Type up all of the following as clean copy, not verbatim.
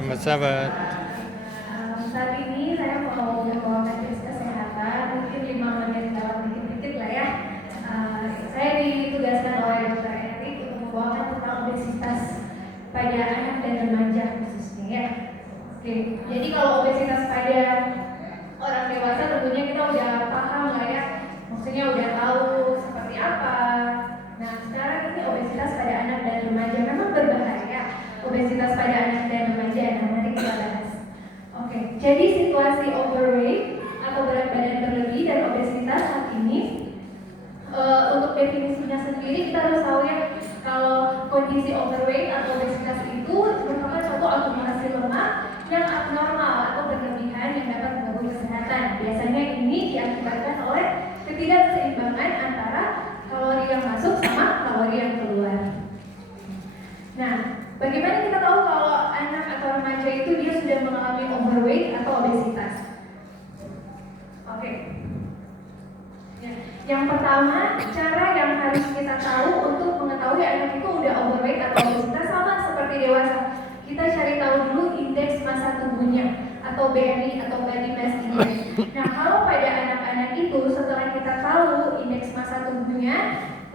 Selamat sahabat. Saat ini saya mau membawakan tips kesehatan, mungkin 5 menit dalam dikit-dikit lah ya. Saya ditugaskan oleh Dr. Erik untuk membawakan tentang obesitas pada anak dan remaja khususnya ya. Oke, jadi kalau obesitas pada orang dewasa tentunya kita udah paham lah ya, maksudnya udah tahu seperti apa. Nah, sekarang ini obesitas pada anak dan remaja memang berbahaya. Obesitas pada anak dan remaja, nah nanti kita bahas. Oke, jadi situasi overweight atau berat badan berlebih dan obesitas saat ini, untuk definisinya sendiri kita harus tahu ya, kalau kondisi overweight atau obesitas itu merupakan suatu akumulasi lemak yang abnormal atau berlebihan yang dapat mengganggu kesehatan. Biasanya ini diakibatkan oleh ketidakseimbangan antara kalori yang masuk sama kalori yang keluar. Nah, bagaimana kita tahu kalau anak atau remaja itu dia sudah mengalami overweight atau obesitas? Oke. Ya. Yang pertama, cara yang harus kita tahu untuk mengetahui anak itu udah overweight atau obesitas sama seperti dewasa. Kita cari tahu dulu indeks massa tubuhnya atau BMI atau body mass index. Nah, kalau pada anak-anak itu setelah kita tahu indeks massa tubuhnya,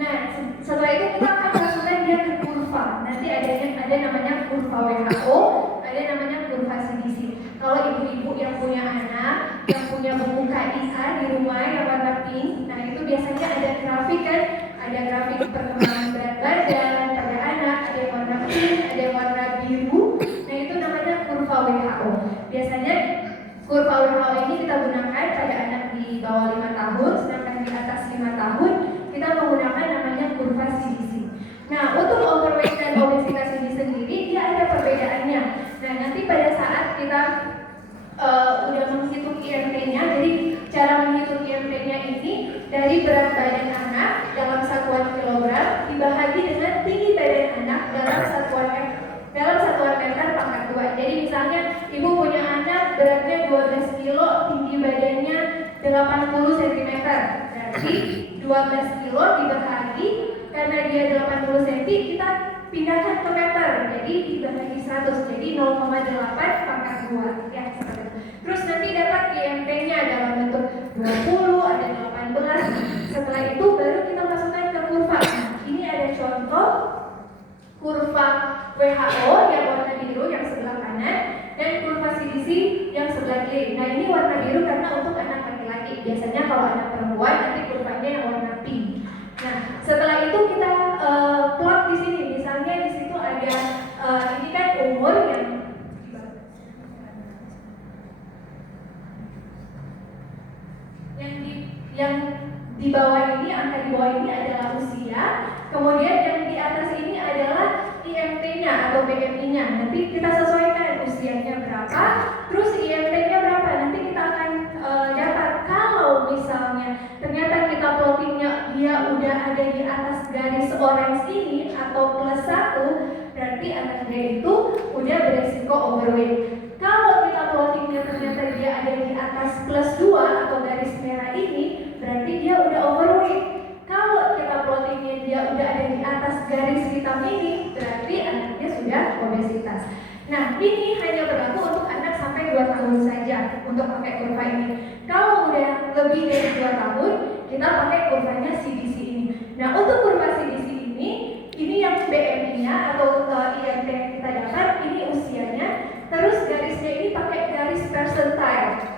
nah setelah itu kita akan masukkan dia ke kurva. Nanti ada namanya kurva WHO, ada namanya kurva CDC. Kalau ibu-ibu yang punya anak, yang punya buku KIA di rumah yang warna pink, nah itu biasanya ada grafik kan, ada grafik perkembangan berat badan pada anak, ada yang warna pink, ada yang warna biru. Nah itu namanya kurva WHO. Biasanya kurva WHO ini kita gunakan pada anak di bawah 5 tahun, sedangkan di atas 5 tahun kita menggunakan namanya kurva CDC. Nah, untuk overweight dan obesitas ini sendiri dia ada perbedaannya. Nah, nanti pada saat kita udah menghitung IMT-nya, jadi cara menghitung IMT-nya ini dari berat badan anak dalam satuan kilogram dibagi dengan tinggi badan anak dalam satuan meter pangkat 2. Jadi misalnya ibu punya anak beratnya 12 kilo, tinggi badannya 80 cm. Berarti 12 kilo dibagi karena dia 80 cm, kita pindahkan ke meter, jadi dibagi 100, jadi 0,8 pangkat 2 ya, seperti itu. Terus nanti dapat IMT-nya dalam bentuk 20, ada 18. Setelah itu baru kita masukkan ke kurva. Nah, ini ada contoh kurva WHO yang warna biru yang sebelah kanan dan kurva CDC yang sebelah kiri. Nah, ini warna biru karena untuk anak laki-laki. Biasanya kalau anak perempuan nanti kurvanya yang warna pink. Nah, setelah itu kita plot di sini. Misalnya di situ ada ini kan umur yang di bawah ini, angka di bawah ini adalah usia. Kemudian yang di atas ini adalah IMT-nya atau BMI-nya. Nanti kita sesuaikan usianya berapa, terus IMT-nya berapa. Nanti kita akan dapat kalau misalnya ternyata kita plottingnya dia udah ada di atas garis orange ini atau +1, berarti anaknya itu udah beresiko overweight. Kalau kita plottingnya ternyata dia ada di atas +2 atau garis merah ini, berarti dia udah overweight. Kalau kita plottingnya dia udah ada di atas garis hitam ini, berarti anaknya sudah obesitas. Nah, ini hanya berlaku untuk anak sampai 2 tahun saja untuk pakai kurva ini. Kalau udah lebih dari 2 tahun, kita pakai kurvanya CDC ini. Nah, untuk kurva CDC ini yang BMI-nya atau IMT yang kita dapat, ini usianya. Terus garisnya ini pakai garis percentile.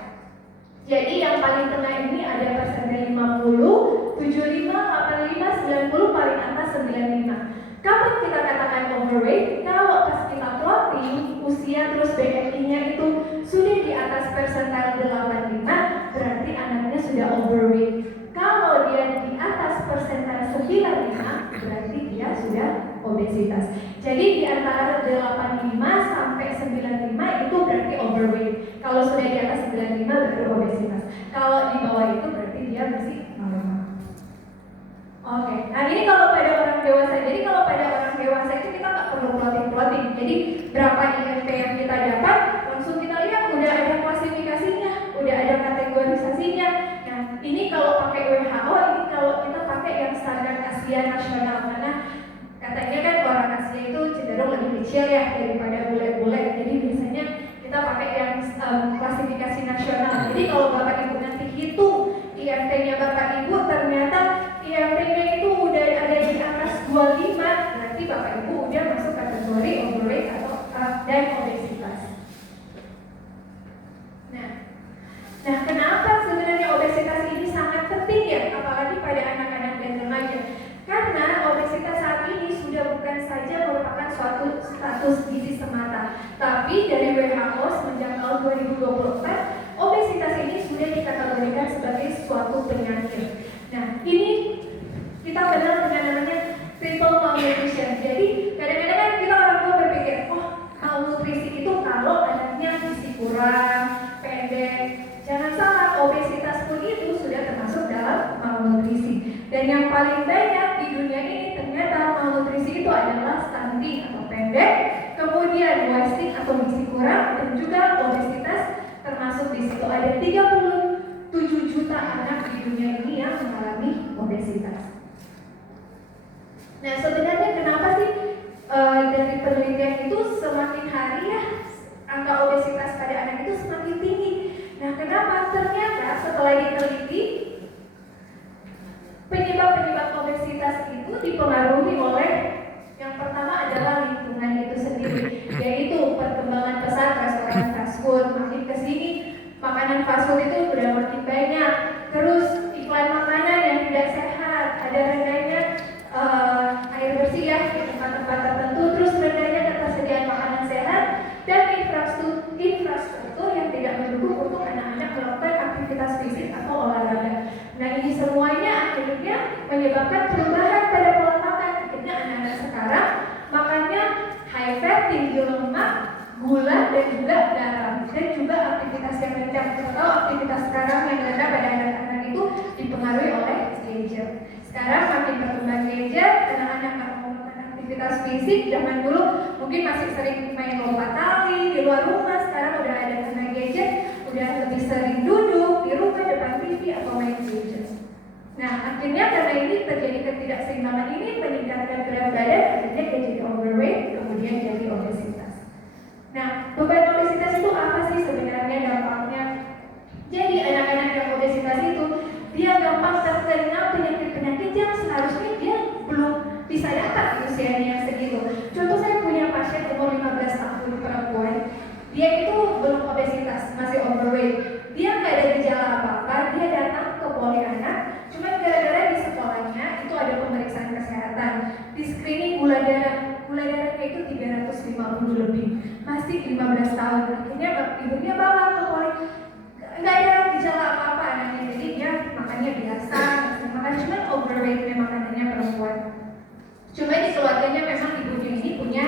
Jadi yang paling tengah ini ada persentil 50, 75, 85, 90, paling atas 95. Kapan kita katakan overweight? Kalau pas kita plotting usia terus BMI-nya itu sudah di atas persentil 85, berarti anaknya sudah overweight. Kalau dia di atas persentil 95, berarti dia sudah obesitas. Jadi di antara 85 sampai 95 itu berarti overweight. Kalau sudah di atas 95 baru obesitas. Kalau di bawah itu berarti dia masih normal. Oke, nah ini kalau pada orang dewasa. Jadi kalau pada orang dewasa itu kita nggak perlu plotting. Jadi berapa IMT yang kita dapat, langsung kita lihat udah ada klasifikasinya, udah ada kategorisasinya. Nah, ini kalau pakai WHO, ini kalau kita pakai yang standar Asia nasional, karena katanya kan orang Asia itu cenderung lebih kecil ya daripada bule-bule. Jadi biasanya Tapi dari WHO semenjak tahun 2024, obesitas ini sudah dikategorikan sebagai suatu penyakit. Nah, ini kita kenal dengan namanya triple malnutrition. Jadi kadang-kadang kan kita orang tua berpikir, oh malnutrisi itu kalau anaknya gizi kurang, pendek. Jangan salah, obesitas pun itu sudah termasuk dalam malnutrisi. Dan yang paling banyak di dunia ini ternyata malnutrisi itu adalah stunting atau pendek, kemudian wasting atau gizi kurang, dan juga obesitas termasuk di situ. Ada 37 juta anak di dunia ini yang mengalami obesitas. Nah, sebenarnya kenapa sih dari penelitian itu semakin hari ya angka obesitas pada anak itu semakin tinggi? Nah, kenapa? Ternyata setelah diteliti penyebab-penyebab obesitas itu dipengaruhi oleh yang pertama adalah lingkungan itu sendiri, yaitu perkembangan pesat restoran fast food. Makin kesini makanan fast food itu sudah makin banyak, terus iklan makanan yang tidak sehat, ada rendahnya air bersih ya di tempat-tempat tertentu, terus rendahnya ketersediaan makanan sehat, dan infrastruktur yang tidak mendukung untuk anak-anak melakukan aktivitas fisik atau olahraga. Nah, ini semuanya akhirnya menyebabkan perubahan pada pola makan. Akhirnya anak-anak sekarang makannya high fat, tinggi lemak, gula, dan juga garam, dan juga aktivitas yang rendah. Atau aktivitas sekarang yang rendah pada anak-anak itu dipengaruhi oleh gadget. Sekarang makin berkembang gadget, anak-anak mau melakukan aktivitas fisik. Zaman dulu mungkin masih sering main lompat tali di luar rumah, sekarang udah ada karena gadget, udah lebih sering duduk di rumah depan TV atau main gadget. Nah, akhirnya karena ini terjadi ketidakseimbangan ini, meningkatkan berat badan, akhirnya dia jadi overweight, kemudian jadi obesitas. Nah, beban obesitas itu apa sih sebenarnya dampaknya? Jadi anak-anak yang obesitas itu dia gampang terkena penyakit-penyakit yang seharusnya dia belum bisa dapat di usianya yang segitu. Contoh, saya punya pasien umur 15 tahun perempuan, dia itu belum obesitas, masih overweight. Dia nggak ada gejala apa-apa, dia datang ke poli anak, cuma gara-gara di sekolahnya itu ada pemeriksaan kesehatan, di screening gula darahnya itu 350 lebih, masih 15 tahun. Akhirnya ibunya bawa ke poli, nggak ada gejala apa-apa anaknya, jadi dia makannya biasa, makan cuma overweight, makanannya perempuan. Cuma di keluarganya memang ibunya ini punya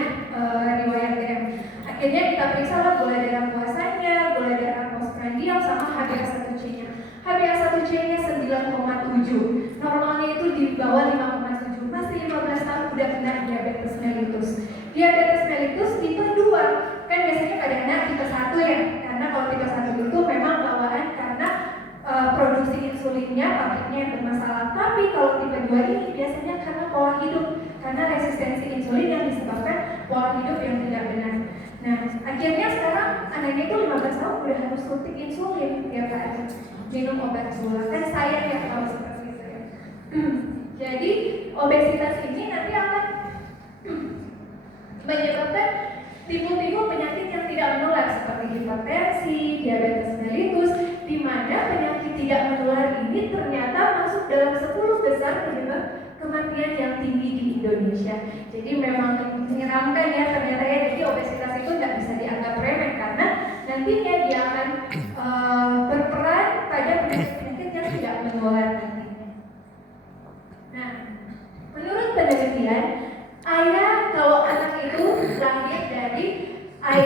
riwayat DM. Akhirnya kita periksa lah gula darah puasanya, gula darah postprandial, sama HbA1c-nya. HbA1c-nya 9,7, normalnya itu di bawah 5,7, masih 15 tahun udah kena diabetes mellitus. Diabetes mellitus tipe 2, kan biasanya pada anak tipe 1 ya, karena kalau tipe 1 itu memang bawaan karena produksi insulinnya, pabriknya yang bermasalah. Tapi kalau tipe 2 ini biasanya karena pola hidup, karena resistensi insulin yang disebabkan pola hidup yang tidak benar. Nah, akhirnya sekarang anaknya itu 15 tahun udah harus suntik insulin tiap hari, minum obat gula. Kan sayang ya kalau seperti itu ya. Jadi obesitas ini nanti akan menyebabkan timbul penyakit yang tidak menular seperti hipertensi, diabetes mellitus, di mana penyakit tidak menular ini ternyata masuk dalam 10 besar penyebab kematian yang tinggi di Indonesia. Jadi memang menyeramkan ya ternyata ya. Jadi obesitas itu tidak bisa dianggap remeh karena nantinya dia akan berperan pada penyakit-penyakit yang tidak menular nantinya. Nah, menurut penelitian, kalau anak itu lahir dari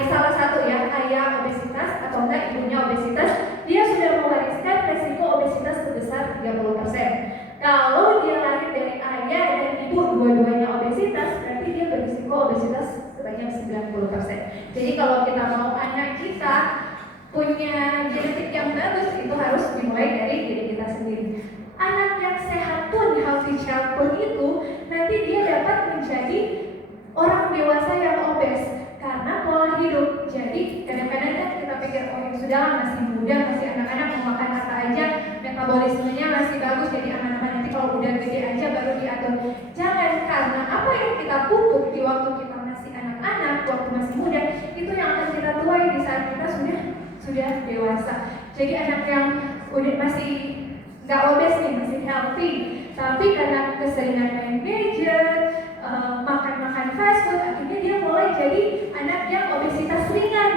salah satu ya ayah obesitas atau enggak ibunya obesitas, dia sudah mewariskan resiko obesitas sebesar 30%. Kalau dia lahir dari ayah dan ibu dua-duanya obesitas, berarti dia berisiko obesitas sebanyak 90%. Jadi kalau kita mau anak kita punya genetik yang bagus, itu harus dimulai dari diri kita sendiri. Anak yang sehat pun, healthy child pun itu nanti dia dapat menjadi orang dewasa yang obes karena pola hidup. Jadi kadang-kadang kan kita pikir, oh ya sudah masih muda, masih anak-anak, mau makan apa aja, metabolismenya masih bagus, jadi aman-aman, nanti kalau udah gede aja baru diatur. Jangan, karena apa yang kita pupuk di waktu kita masih anak-anak, waktu masih muda, itu yang akan kita tuai di saat kita sudah dewasa. Jadi anak yang udah masih nggak obes nih, masih healthy, tapi karena keseringan main gadget, makan fast food, akhirnya dia mulai jadi anak yang obesitas ringan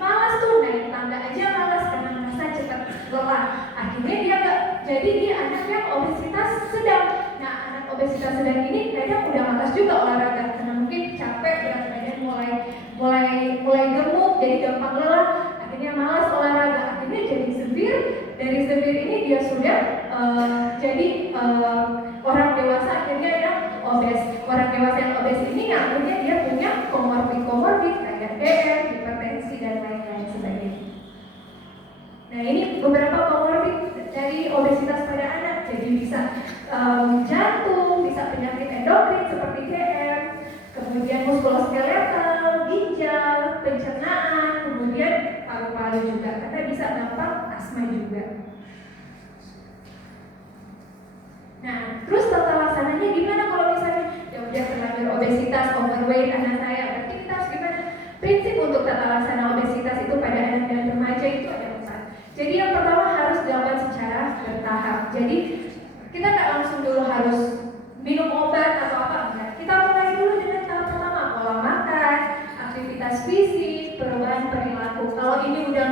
malas tuh, naik tangga aja malas karena merasa cepat lelah. Akhirnya dia jadi dia anak yang obesitas sedang. Nah, anak obesitas sedang ini kadang udah malas juga olahraga karena mungkin capek, berat badan mulai gemuk, jadi gampang lelah. Akhirnya malas olahraga, akhirnya jadi severe. Dari severe ini dia sudah jadi orang dewasa, akhirnya yang obes. Orang dewasa yang obes ini akhirnya dia punya komorbid kayak DM, hipertensi dan lain-lain sebagainya. Nah, ini beberapa komorbid dari obesitas pada anak. Jadi bisa jantung, bisa penyakit endokrin seperti DM, kemudian muskuloskeletal, ginjal, pencernaan, kemudian paru-paru juga, karena bisa gampang asma juga. Nah, terus tata laksananya gimana kalau misalnya ya udah terlanjur obesitas, overweight anak saya, berarti kita harus gimana? Prinsip untuk tata laksana obesitas itu pada anak dan remaja itu ada 4. Jadi yang pertama harus dilakukan secara bertahap. Jadi kita nggak langsung dulu harus minum obat atau apa, enggak. Kita mulai dulu dengan tahap pertama, pola makan, aktivitas fisik, perubahan perilaku. Kalau ini udah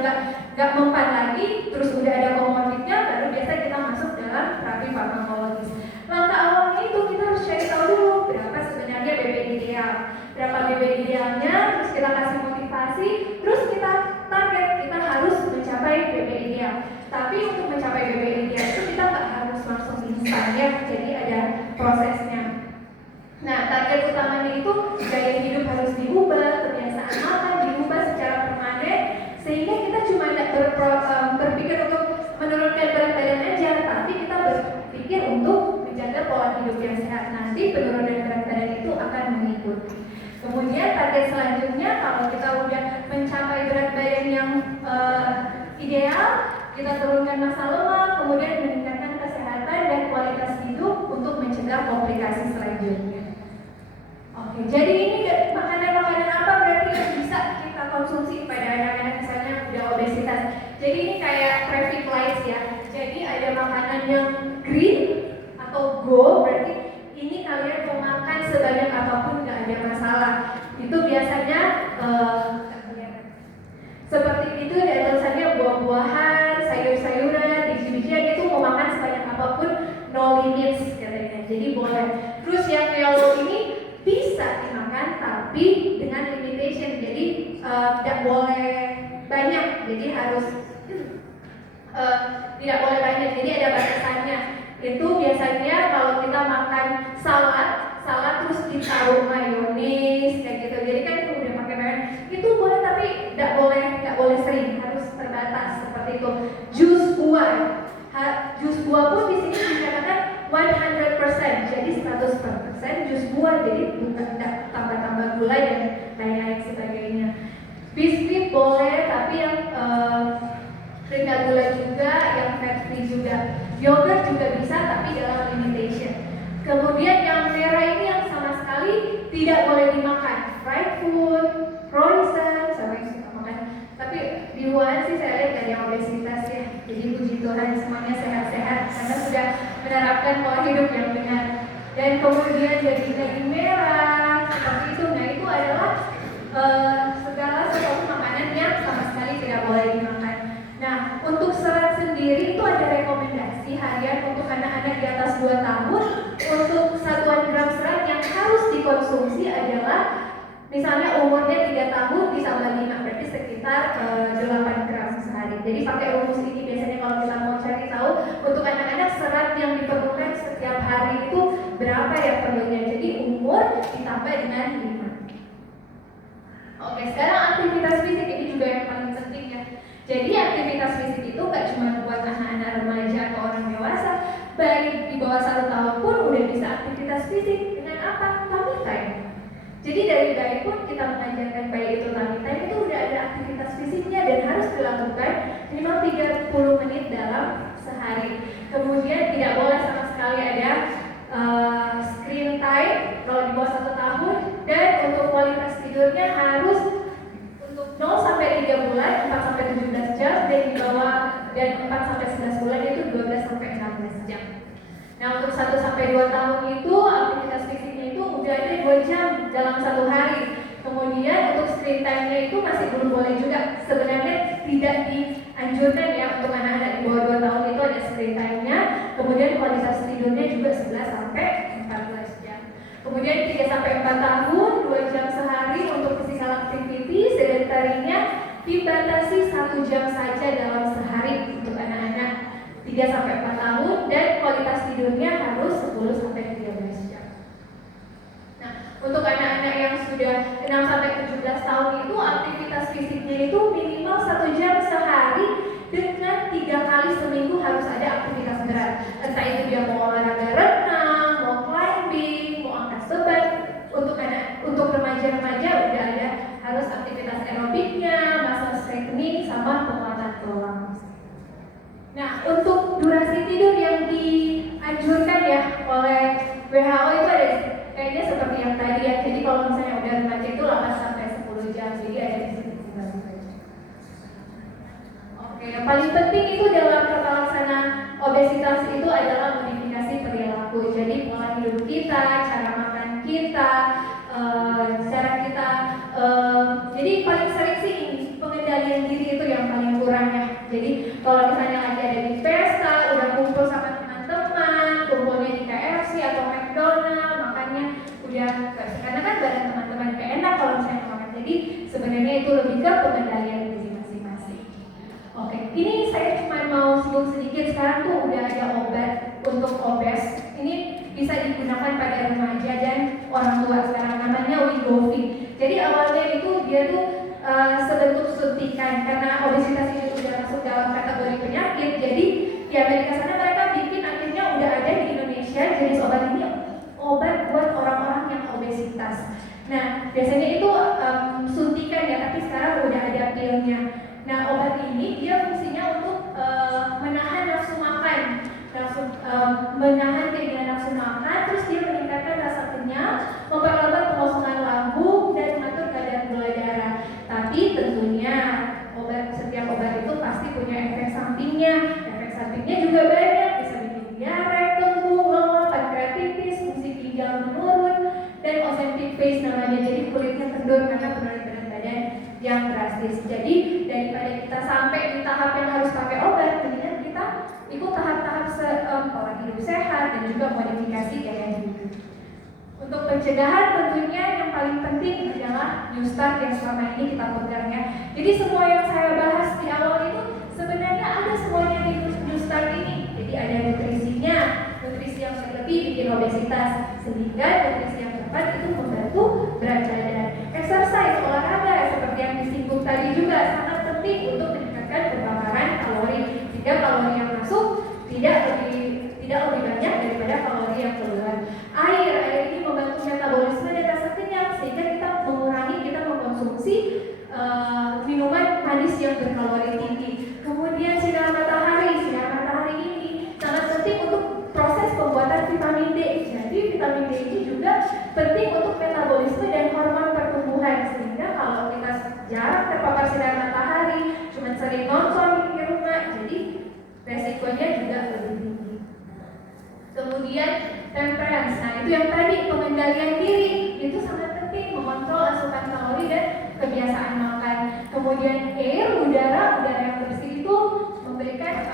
nggak mempan lagi, terus udah ada komorbidnya, baru biasa kita masuk dalam terapi farmakologis. Langkah awalnya itu kita harus cari tahu dulu berapa sebenarnya BB ideal, berapa BB idealnya, terus kita kasih motivasi, terus kita target kita harus mencapai BB ideal. Tapi untuk mencapai BB ideal itu kita nggak harus langsung instan ya, jadi ada prosesnya. Nah, target utamanya itu gaya hidup harus diubah, kebiasaan makan diubah secara permanen, sehingga kita cuma tidak berpikir untuk menurunkan berat badan aja, tapi kita berpikir untuk menjaga pola hidup yang sehat. Nanti penurunan berat badan itu akan mengikuti. Kemudian target selanjutnya, kalau kita udah mencapai berat badan yang ideal, kita turunkan massa lemak, kemudian meningkatkan kesehatan dan kualitas hidup untuk mencegah komplikasi selanjutnya. Oke, jadi ini makanan-makanan apa berarti yang bisa kita konsumsi pada anak-anak misalnya udah obesitas. Jadi ini kayak traffic lights ya. Jadi ada makanan yang green atau go, berarti ini kalian mau makan sebanyak apapun nggak ada masalah. Itu biasanya seperti itu, dan tulisannya buah-buahan, sayur-sayuran, biji-bijian, itu mau makan sebanyak apapun, no limits katanya. Jadi boleh. Terus yang yellow ini bisa dimakan tapi dengan limitation. Jadi tidak boleh banyak. Jadi harus tidak boleh banyak. Jadi ada batasannya. Itu biasanya kalau kita makan salad terus ditaruh mayonis kayak gitu. Jadi kan itu udah pakai mayonis. Itu boleh tapi tidak boleh sering, harus terbatas seperti itu. Jus buah pun di sini dikatakan 100%, jadi 100% jus buah, jadi bukan tambah gula dan lain-lain sebagainya. Biskuit boleh, tapi yang rendah gula juga, yang fat free juga. Yogurt juga bisa, tapi dalam limitation. Kemudian yang merah ini yang sama sekali tidak boleh dimakan. Fried food, croissant, sama yang suka makan. Tapi di Wuhan sih saya lihat dari obesitas ya. Jadi puji Tuhan semuanya sehat-sehat karena sudah menerapkan pola hidup yang benar. Dan kemudian daging merah seperti itu. Nah, itu adalah segala sesuatu makanan yang sama sekali tidak boleh dimakan. Nah, untuk serat sendiri itu ada rekomendasi harian untuk anak-anak di atas 2 tahun. Untuk satuan gram serat yang harus dikonsumsi adalah misalnya umurnya 3 tahun ditambah 5, berarti sekitar 8 gram sehari. Jadi pakai rumus ini biasanya kalau kita mau cari tahu untuk anak-anak serat yang diperlukan setiap hari itu berapa ya perlunya. Jadi umur ditambah dengan 5. Oke, sekarang aktivitas fisik ini juga yang paling penting ya. Jadi aktivitas fisik itu gak cuma buat anak-anak remaja atau orang dewasa, baik di bawah 1 tahun pun udah bisa aktivitas fisik. Dengan apa? Tummy time. Jadi dari bayi pun kita mengajarkan bayi itu tummy time itu udah ada aktivitas fisiknya dan harus dilakukan minimal 30 menit dalam sehari. Kemudian tidak boleh sama sekali ada screen time kalau di bawah 1 tahun, dan untuk kualitas tidurnya harus untuk 0 sampai 3 bulan 4 sampai 17 jam, dan di bawah dan 4 sampai 11 bulan itu 12 sampai 16 jam. Nah, untuk 1 sampai 2 tahun itu aktivitas fisiknya itu udah ada 2 jam dalam 1 hari. Kemudian untuk screen time-nya itu masih belum boleh juga. Sebenarnya tidak dianjurkan ya untuk anak-anak di bawah 2 tahun itu ada screen time-nya. Kemudian kualitas tidurnya juga 11 sampai 14 jam. Kemudian 3 sampai 4 tahun 2 jam sehari untuk physical activity. Sedentarinya dibatasi 1 jam saja dalam sehari untuk anak-anak 3 sampai 4 tahun, dan kualitas tidurnya harus 10 sampai 13 jam. Nah, untuk anak-anak yang sudah 6 sampai 17 tahun itu aktivitas fisiknya itu minimal 1 jam sehari dengan 3 kali seminggu harus ada aktivitas berat. Entah itu dia mau olahraga renang, mau climbing, mau angkat beban. Untuk remaja-remaja udah ada harus aktivitas aerobiknya, muscle strengthening, sama penguatan tulang. Nah, untuk durasi tidur yang dianjurkan ya oleh WHO itu ada kayaknya seperti yang tadi ya. Jadi kalau misalnya udah remaja itu 8 sampai 10 jam. Jadi ada di sini. Oke, yang paling penting itu dalam tata laksana obesitas itu adalah modifikasi perilaku. Jadi pola hidup kita, cara makan kita, cara kita. Jadi paling sering sih ini pengendalian diri itu yang paling kurang ya. Jadi kalau misalnya lagi ada di pesta, udah kumpul sama teman-teman, kumpulnya di KFC atau McDonald, makannya udah karena kan badan teman-teman gak enak kalau misalnya makan. Jadi sebenarnya itu lebih ke pengendalian diri masing-masing. Oke, ini saya cuma mau singgung sedikit. Sekarang tuh udah ada obat untuk obes. Ini bisa digunakan pada remaja dan orang tua sekarang, namanya Wegovy. Jadi awalnya itu dia tuh sebentuk suntikan karena obesitas itu sudah masuk dalam kategori penyakit. Jadi di Amerika sana mereka bikin akhirnya udah ada di Indonesia jenis obat ini, obat buat orang-orang yang obesitas. Nah biasanya itu suntikan ya, tapi sekarang udah ada pilnya. Nah obat ini dia fungsinya untuk menahan nafsu makan, menahan keinginan nafsu makan, terus dia meningkatkan rasa kenyang, memperlambat pengosongan lambung dan mengatur kadar gula darah. Tapi tentunya setiap obat itu pasti punya efek sampingnya. Efek sampingnya juga banyak, bisa bikin diare, kembung, lemah, pankreatitis, fungsi ginjal menurun, dan ozempic face namanya. Jadi kulitnya kendur karena penurunan berat badan yang drastis. Jadi daripada kita sampai di tahap yang harus pakai obat, mendingan kita ikut tahap-tahap pola hidup sehat dan juga modifikasi gaya hidup. Untuk pencegahan tentunya yang paling penting adalah New Start yang selama ini kita pegang ya. Jadi semua yang saya bahas di awal itu sebenarnya ada semuanya di New Start ini. Jadi ada nutrisinya, nutrisi yang berlebih bikin obesitas, sehingga nutrisi yang tepat itu membantu berat badan. Exercise, olahraga seperti yang disinggung tadi juga sangat penting untuk meningkatkan pembakaran kalori. Sehingga kalori yang masuk tidak lebih banyak daripada kalori yang keluar. Air ini membantu metabolisme dan rasa kenyang sehingga kita mengkonsumsi minuman manis yang berkalori tinggi. Kemudian sinar matahari ini sangat penting untuk proses pembuatan vitamin D. Jadi vitamin D ini juga penting untuk metabolisme dan hormon pertumbuhan, sehingga kalau kita jarang terpapar sinar matahari, cuma sering nonton di rumah, jadi resikonya juga lebih tinggi. Kemudian temperance, nah itu yang tadi pengendalian diri itu sangat penting, mengontrol asupan kalori dan kebiasaan makan. Kemudian air, udara yang bersih itu memberikan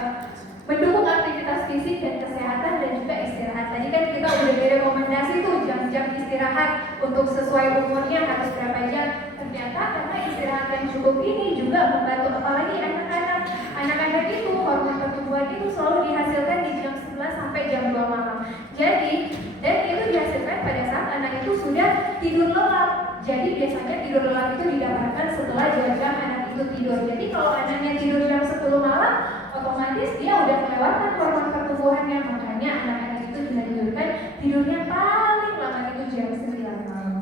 mendukung aktivitas fisik dan kesehatan dan juga istirahat. Tadi kan kita udah rekomendasi tuh jam-jam istirahat untuk sesuai umurnya harus berapa jam. Ternyata karena istirahat yang cukup ini juga membantu, apalagi anak-anak itu hormon pertumbuhan itu selalu dihasilkan di jam 11 sampai jam 2 malam. Jadi, dan itu dihasilkan pada saat anak itu sudah tidur lelap. Jadi biasanya tidur lelap itu didapatkan setelah 2 jam anak itu tidur. Jadi kalau anaknya tidur jam 10 malam, otomatis dia udah melewatkan hormon pertumbuhannya. Makanya anak-anak itu dianjurkan tidurnya paling lama itu jam 9 malam.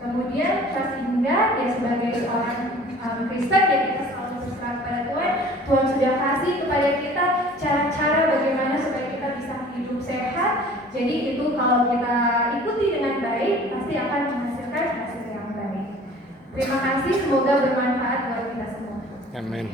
Kemudian sehingga ya sebagai seorang Kristen ya kita selalu berserah pada Tuhan. Tuhan sudah kasih kepada kita cara-cara bagaimana supaya kita bisa hidup sehat. Jadi itu kalau kita ikuti dengan baik pasti akan menghasilkan hasil yang baik. Terima kasih, semoga bermanfaat buat kita semua. Amin.